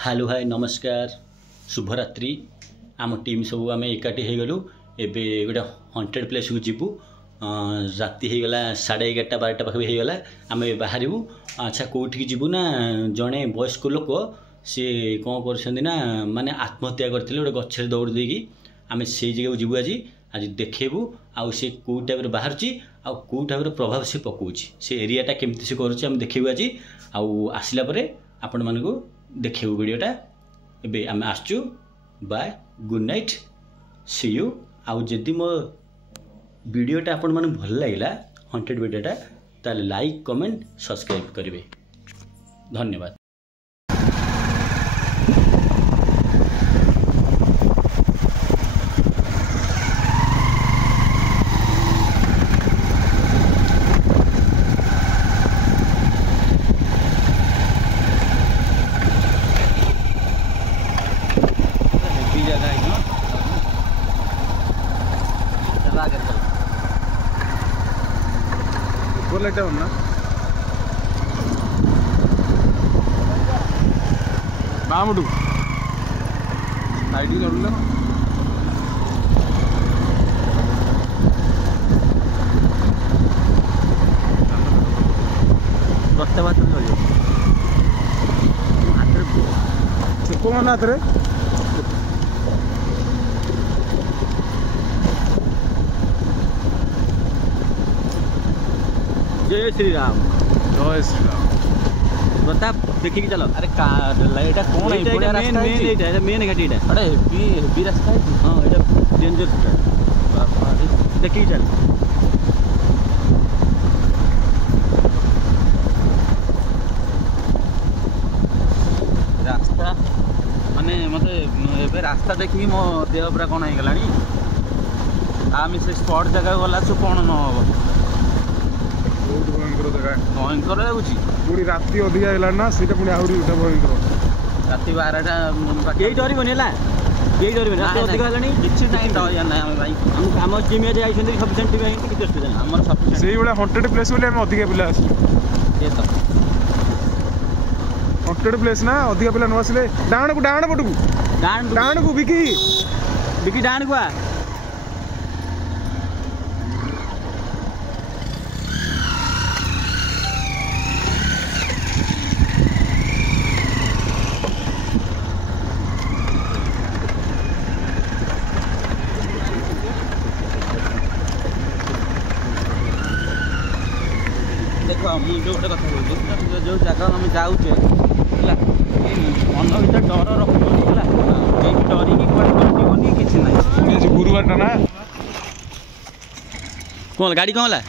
Hello hi नमस्कार शुभरात्रि आम टीम सब आम एकाठी हो गलु एबे गोटे हंटेड प्लेस को जीवु राति हो गला 11:30 12टा पाखे हो गला आम बाहर अच्छा कौटिक जीवु ना जड़े वयस्क लोक सी कौन कर माने आत्महत्या करते गोटे गचर दौड़ देकी आम से जगह जीवु आज देखेबू आउ से कौ टाइप बाहर कौ टाइप प्रभाव से पकाउछि से एरियाटा केमती से करुच्ची आम देखू आज आसला आपण मानक देखेबू वीडियोटा एबे आम आसचु bye good night see you आउ जदि मो वीडियोटा आपण माने भल लागला हंटेड वीडियोटा ताले लाइक कमेंट सब्सक्राइब करिवे धन्यवाद। लेटा ना बामुडू लाइट जल दसटा बात छुप मन हाथ में जय श्री राम जय श्री राम प्रताप देखिए चलो अरे एटा कौन है बड़ा रास्ता है मेन मेन घाटी एटा अरे हेवी रास्ता है हां एटा डेंजर देखिए चल रास्ता माने मते एबे रास्ता देखि मो देह पूरा कोन हो गलानी आमी से स्पॉट जगह गला सो कोन न हो भयंकर लगुच पूरी राति अधिक है ना सीटा पुणी आहरी उठा भयंकर राति 12टा यही डरबनी है यही डरबनी अधिक है किसी ना ना भाई आम टीम सफिशिएंट टीम किसी असुविधा ना आम सफिशिएंट से भाई हंटेड प्लेस बोले अधिक पिला हंटेड प्लेस ना अधिक पिला न आसिले डाण पटू डाण को बिकी डाण को मुझे गोटे कथा बोल जो जगह आम जाऊे मन भर डर रखुनी डरिकी कटनी किसी ना गुरुवार टा ना कौन गाड़ी कौन है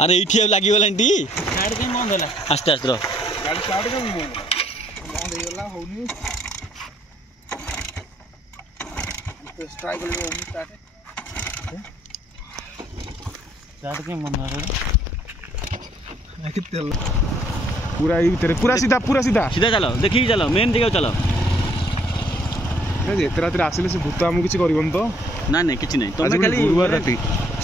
अरे ये लगिगला टी गाड़ी कहीं बंद है आस्ते आस्ते गाड़ी स्टार्ट बंद होगा होनी स्टार्ट कहीं बंद है पूरा ही भीतर पूरा सीधा चलो देखिए चलो मेन जगह चलो एत रात आसिले से भूत आमको किसी कर तो ना नहीं किसी नहीं तुम खाली गुरुवार राति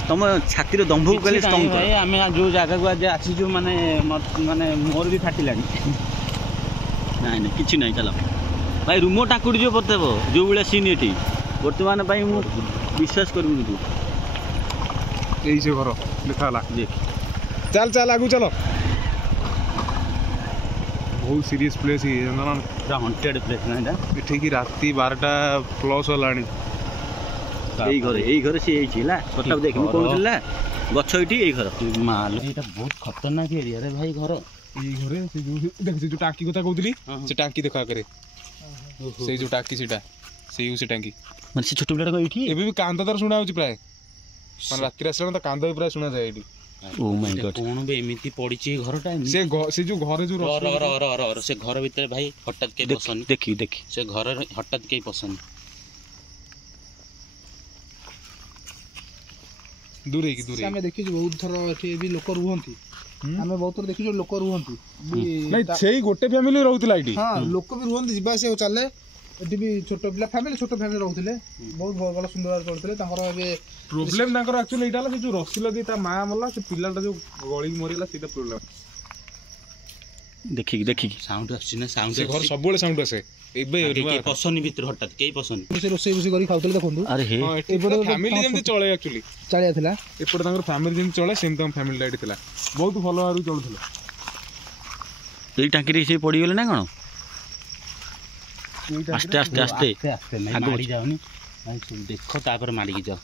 तुम छाती दंभ को भाई आम जो जगह को आज आसीचु माने माने मोर भी फाटिला नहीं नहीं किसी नहीं चलो भाई रूम टाकुड़ी जो प्रताप जो भाया सीन ये बर्तमान विश्वास करूँ यही से घर लिखा चल चल आगू चलो बहुत सीरियस प्लेस ही हंटेड प्लेस ना ठीक राति 12टा प्लस होलानी यही घर सी प्रताप देख कहला गछ ये घर माल ये बहुत खतरनाक एरिया रे भाई घर ये घर देख जो टांकी कथा कहूली से टांकी देखा करे से जो टांकी से टांकी माने से छोट पिलाटा ये भी कांद दर शुणा प्राय मान राति आसला तो कांद भी प्राय शुणा जाए ये ओ माय गॉड कौन बे एमिति पड़ी घरटा से जो घर जो से घर भीतर भाई हठात के पसंद देखी से घर हठात के पसंद दूर आम देखी बहुत थर ये भी लोक रुहंती आम बहुत थर देखी लोक रुहंती नहीं से गोटे फैमिली रहउतला इटी हां लोक भी रुहंती जिबा से चले एटी भी छोट पिला फैमिली रहउतले बहुत भल सुंदर चलते प्रोब्लेम एक्चुअली एटा जो रसिला दी ता मां मल्ला से पिलाटा जो गळी मरिला सेटा प्रोब्लेम देखिकी देखिकी साउंड आछि ना साउंड घर सब बेले साउंड आसे एबे पसंद भीतर हटात केही पसंद से रोसे बसी करी खाउतले देखंतु अरे हे एपटे फैमिली जेमति चले एक्चुअली चलिया थिला एपटे तांगर फैमिली जेमति चले सेम तम फैमिली लाइट थिला बहुत भलो आरु चलुथला एई टांकी रे से पड़ी गेले ना कोन आस्ते आस्ते आस्ते आगे मारी जाओनी भाई देखो तापर मारी जाओ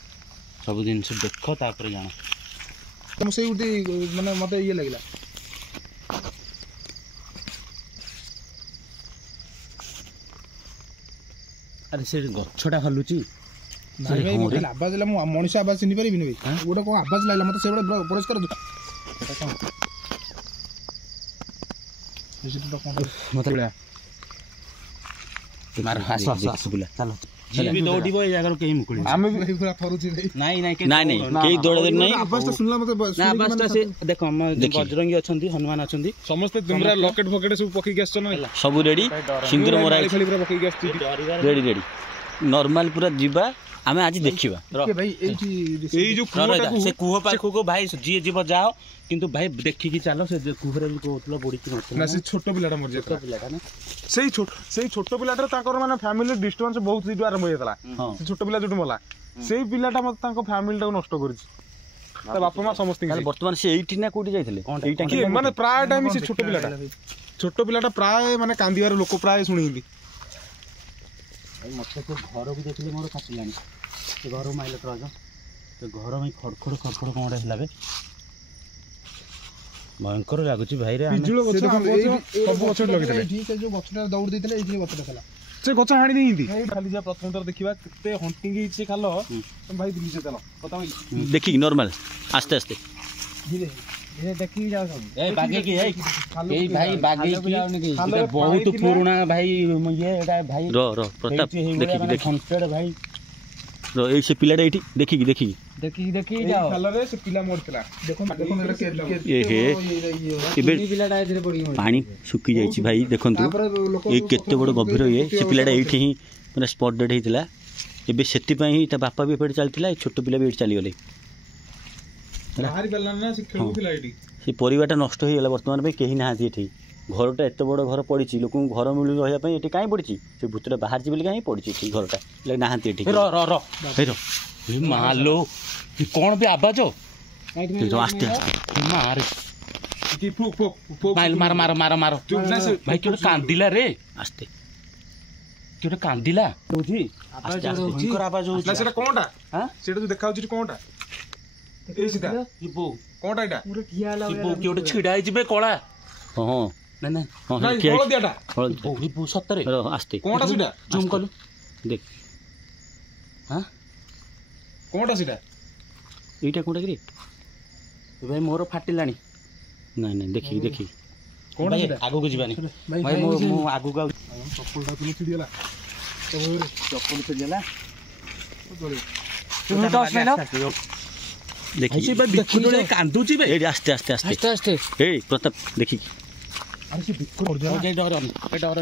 सब दिन से देखो तापर जानो तुम से उठी माने मते ये लागला अरे से गछटा हलुची भाई भाई मोर आवाज ला मनुष्य आवाज चिनि परिबि नै भाई गोटे को आवाज लागला मते से बडे पुरस्कार दु एटा कोन जेटा कोन मते मार हास हास बुला चलो जी भी दौड़िबो ए जगह केही मुकुली आमे भी पूरा फरुची नहीं नहीं नहीं केही दौड़ नहीं आवाज तो सुनला मते ना आवाज तो से देखो हम बजरंगी अछंती हनुमान अछंती समस्त तुमरा लॉकेट फॉकेट सब पकी गैस न सब रेडी सिंदूर मोरा खाली पूरा पकी गैस रेडी रेडी नॉर्मल पूरा जीवा आमे आज देखिबा के भाई एई जो से कुहो पाखो को भाई जी जीव जाओ किंतु भाई देखि की चलो से कुहरे भी कोतलो बडी की ना से छोटो पिलाटा मर जेता पिलाटा ना सेई छोटो पिलाटा ताकर माने फैमिली डिस्टर्बेंस बहुत सीट आरंभ होयतला से छोटो पिला जोट मला सेई पिलाटा मत ताको फैमिली टा नष्ट करिछि त बापा मा समस्त वर्तमान से एइटी ना कोठी जाइतले एई टांकी माने प्राय टाइम से छोटो पिलाटा प्राय माने कांदिवार लोक प्राय सुनिहिंदी मत तो घर भी देखले मोर काटिलानी से घर माइल तो आजा तो घर में खड़खड़ कोन हेला बे भयंकर लागुची भाई रे बिजुलो गछ सब गछ लगितले ठीक है जो गछटा दौड़ देतले एई गछटा खला से गछ हाणी देहिंदी खाली जा प्रथम तर देखिबा केते हंटिंग इचे खालो भाई दिल्ली से चलो पता देखि नॉर्मल आस्ते आस्ते धीरे धीरे देखि जाओ सब ए बागे की ए भाई बागे की बहुत पुराना भाई ये एटा भाई रो प्रताप देखि हंटेड भाई रो ए से पिलाडा एठी देखि जाओ खालो रे से पिला मोरतला देखो मेरा के ए हे इबे पिलाडा एथिरे पड़ी पानी सुकी जाईची भाई देखंतु ए केते बड़ गभीर ये से पिलाडा एठी ही माने स्पॉट डेड हेतिला एबे सेति पई ता बापा भी एपटे चलतिला ए छोटो पिला भी एठी चली गले बाहर गलना ना से खेलुथिला एठी से परिवारटा नष्ट हो गेला वर्तमान भाई केही ना हाथी एठी घरटा एत बड़ घर पड़ी लोक घर मिलू रहा ये कहीं पड़ी से भूतटा बाहर जी कहीं पड़ी घरटा लगे नहांती एठी मालो कौन भी आवाज हो आस्ते आस्ते मार की फुक मार मार मार मार भाई क्यों कांदिला रे आस्ते क्यों कांदिला होजी आवाज हो ना सेटा कोनटा हां सेटा जो देखाउ छी कोनटा ए सीधा इबो कोनटा एटा पूरा किया ला इबो क्यों छिड़ाई जिबे कोला हां ना ना हां हळ दियाटा ओही बो सतरे आस्ते कोनटा सीधा जूम कलु देख हां कोनटा सीधा एटा कोनटा करी भाई मोर फाटिलानी नहीं नहीं देखि देखि कोनटा सीधा आगो को जीवानी भाई मो आगो का चप्पलटा तुम छिडिला चप्पल से गेला तुम तो स्मेल देखि ऐसे बात देखु तो कांदू छी बे ए आस्ते आस्ते आस्ते आस्ते ए प्रताप देखि अरे से बिक्को पड़ जा के डरन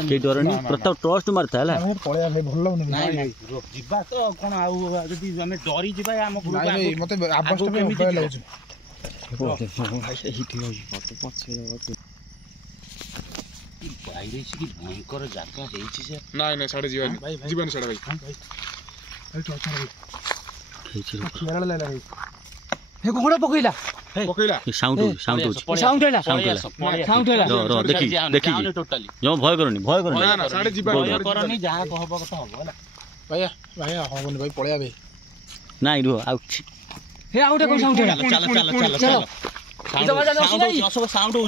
के डरनी प्रताप ट्रस्ट मारता हला हम पळया भाई भल लागुनी नहीं नहीं जिबा तो कोन आउ जदी हमें डरी जिबा हम ग्रुप नहीं मते आवाज तो मोबाइल लागुछ ही ठीक है तो पछे बाहर से की भयंकर जागा हेछि से नहीं नहीं साडे जीवन साडे भाई भाई तो अच्छा भाई खेछि खेला ले ले हे कोड़ा पकइला साउंड हैला रो देखि टोटली जो भय करनी ना ना साडे जीवन करनी जहां कहबो कथा हो होला भैया होबन भाई पळया भाई नाही रो आउ हे आउटे को साउंड हैला चल साउंड हो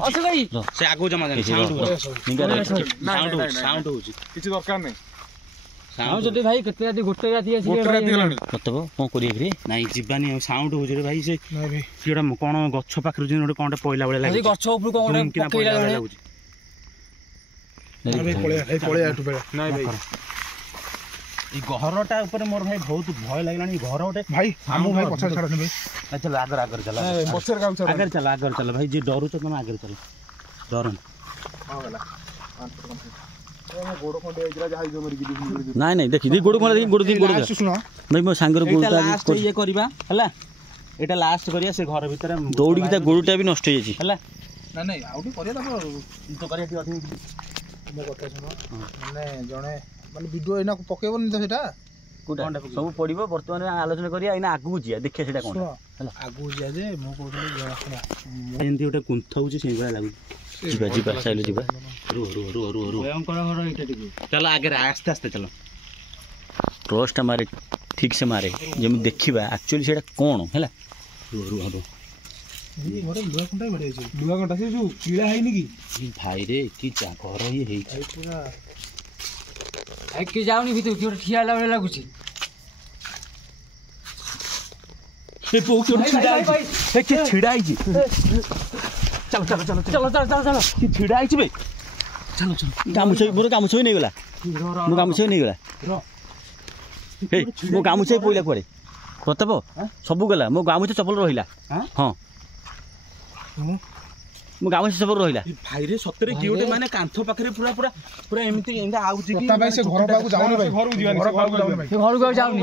से आगो जमा साउंड हो किछि दरकार नै साउंड जदी भाई कते राती गोटे राती आसी गोटे राती गलानी कतबो कोन करिए रे नाही जिबानी साउंड हो रे भाई से नाही भाई किडा कोन गच्छ पाखरु जिन ओटे कोनटे पइला बळे लागि गच्छ ऊपर कोन पकइला लागि नाही भाई पळया एटु बेला नाही भाई ई घरटा ऊपर मोर भाई बहुत भय लागलानी घर ओटे भाई हमु भाई पछा छाडनी भाई चल आगर चला पछर काम चल आगर चल भाई जे डरू छ तुम आगर चल डरन हां गला गोड़ कोंडे इजरा जाई जो मरि गिदी नाही नाही देखि गोड़ कोन देखि गोड़ दी गोड़ सुनो भाई मो सांगर गोड़टा लास्ट ये करबा हला एटा लास्ट करिया से घर भीतर दौड़ी की ता गोड़टा भी नष्ट हो जाई हला ନା ନାଇଁ ଆଉ ଟିକେ କରିବା ତାପରେ ତ କରିବା ଟିକେ ଅଧିକ ମୋ କଥା ଶୁଣ ମାନେ ଜଣେ ମାନେ ଭିଡ଼ିଓ ଏଇନା ପକେଇବନି ତ ସେଇଟା କୋଉଟା ସବୁ ପଡ଼ିବ ବର୍ତ୍ତମାନ ଆଲୋଚନା କରିବା ଏଇନା ଆଗକୁ ଯିବା ଦେଖିବା ସେଇଟା କ'ଣ ହେଲା ଆଗକୁ ଯିବା ଯେ ମୁଁ କହୁଥିଲି ଜଣା ଶୁଣ ଏମିତି ଗୋଟେ କୁନ୍ଥ ହେଉଛି ସେଇଭଳିଆ ଲାଗୁଛି ଯିବା ଯିବା ସାଇଲେ ଯିବା ରୁହ ଭୟଙ୍କର ଘର ଏଇଟା ଟିକେ ଚାଲ ଆଗରେ ଆସ୍ତେ ଆସ୍ତେ ଚାଲ ଟର୍ଚ୍ଚଟା ମାରେ ଠିକ୍ ସେ ମାରେ ଯେମିତି ଦେଖିବା ଆକ୍ଚୁଆଲି ସେଇଟା କ'ଣ ହେଲା ରୁହ ଘରେ ଲୁହା କଣ୍ଟା ବଢ଼ିଆ ହେଇଛି ଲୁହା କଣ୍ଟା ସେ ଯୋଉ କିଳା ହେଇନି କି ଭାଇରେ କି ଘର ଇଏ ହେଇଛି ପୁରା କିଏ ଯାଉନି ଭିତରୁ କିଏ ଗୋଟେ ଠିଆ ହେଲା ଭଳିଆ ଲାଗୁଛି ଛିଡ଼ା ହେଇଛି ଚାଲ ଛିଡ଼ା ହେଇଛି ବେ ଗାମୁଛା ମୋର ଗାମୁଛା ବି ନେଇଗଲା ମୋ ଗାମୁଛା ବି ନେଇଗଲା ମୋ ଗାମୁଛା ବି ପଇଲା କୁଆଡ଼େ ପ୍ରତାପ ସବୁ ଗଲା ମୋ ଗାମୁଛା ଚପଲ ରହିଲା ହଁ ମୋ ଗାମୁଛା ଚପଲ ରହିଲା ଭାଇରେ ସତରେ କିଏ ଗୋଟେ ମାନେ କାନ୍ଥ ପାଖରେ ପୁରା ପୁରା ପୁରା ଏମିତି ଏମିତି ଆଉଛି କି ଭାଇ ସେ ଘର ପାଖକୁ ଯାଉନି ଭାଇ ଘରକୁ ଯିବାନି ଘର ପାଖକୁ ଯାଉନି ଭାଇ ଘରକୁ ଯାଉନି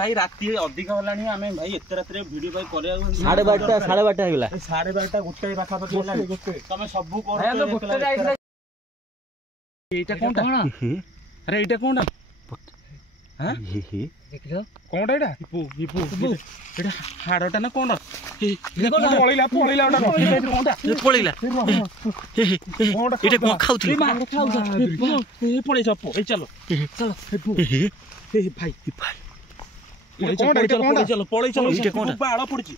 ଭାଇ ରାତି ଅଧିକ ହେଲାଣି ଆମେ ଭାଇ ଏତେ ରାତିରେ ଭିଡ଼ିଓ ପାଇଁ କରିବାକୁ 12:30 ହେଇଗଲା 12:30 1 ପାଖାପାଖି ହେଲାଣି ତମେ ସବୁ ଏଇଟା କଣଟା ଆରେ ଏଇଟା କଣଟା କଣଟା ଏଇଟା ଏଇଟା ହାଡ଼ଟା ନା କଣଟା ପଳେଇଲା ଏଇଟା କ'ଣ ଖାଉଥିଲି ପଳେଇ ଚାଲ ବାଳ ପଡିଛି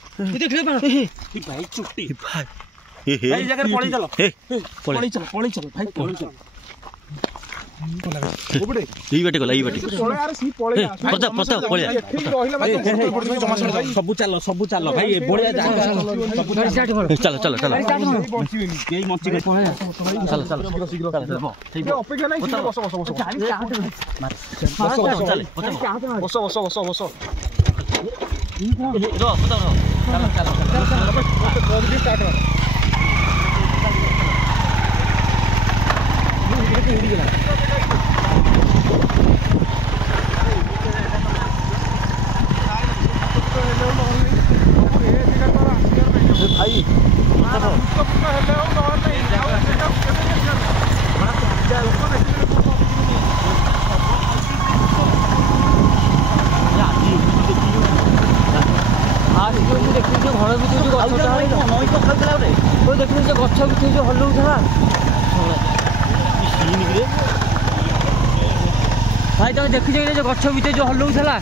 ଭାଇ ଚୁଟି ଭାଇ ଜାଗାରେ ପଳେଇ ଚାଲ ଭାଇ ପଳେଇ ଚାଲ ଏଇ ବାଟେ ଗଲା ଏଇ ବାଟେ ସବୁ ଚାଲ ଭାଇ ଏଭଳିଆ ଚାଲ କେହି ମଞ୍ଚି ଗଛ ଭିତରେ ଯୋଉ ହଲଉଥିଲା ଭାଇ ତମେ ଦେଖିଛ ଯୋଉ ଗଛ ଭିତରେ ଯୋଉ ହଲଉଥିଲା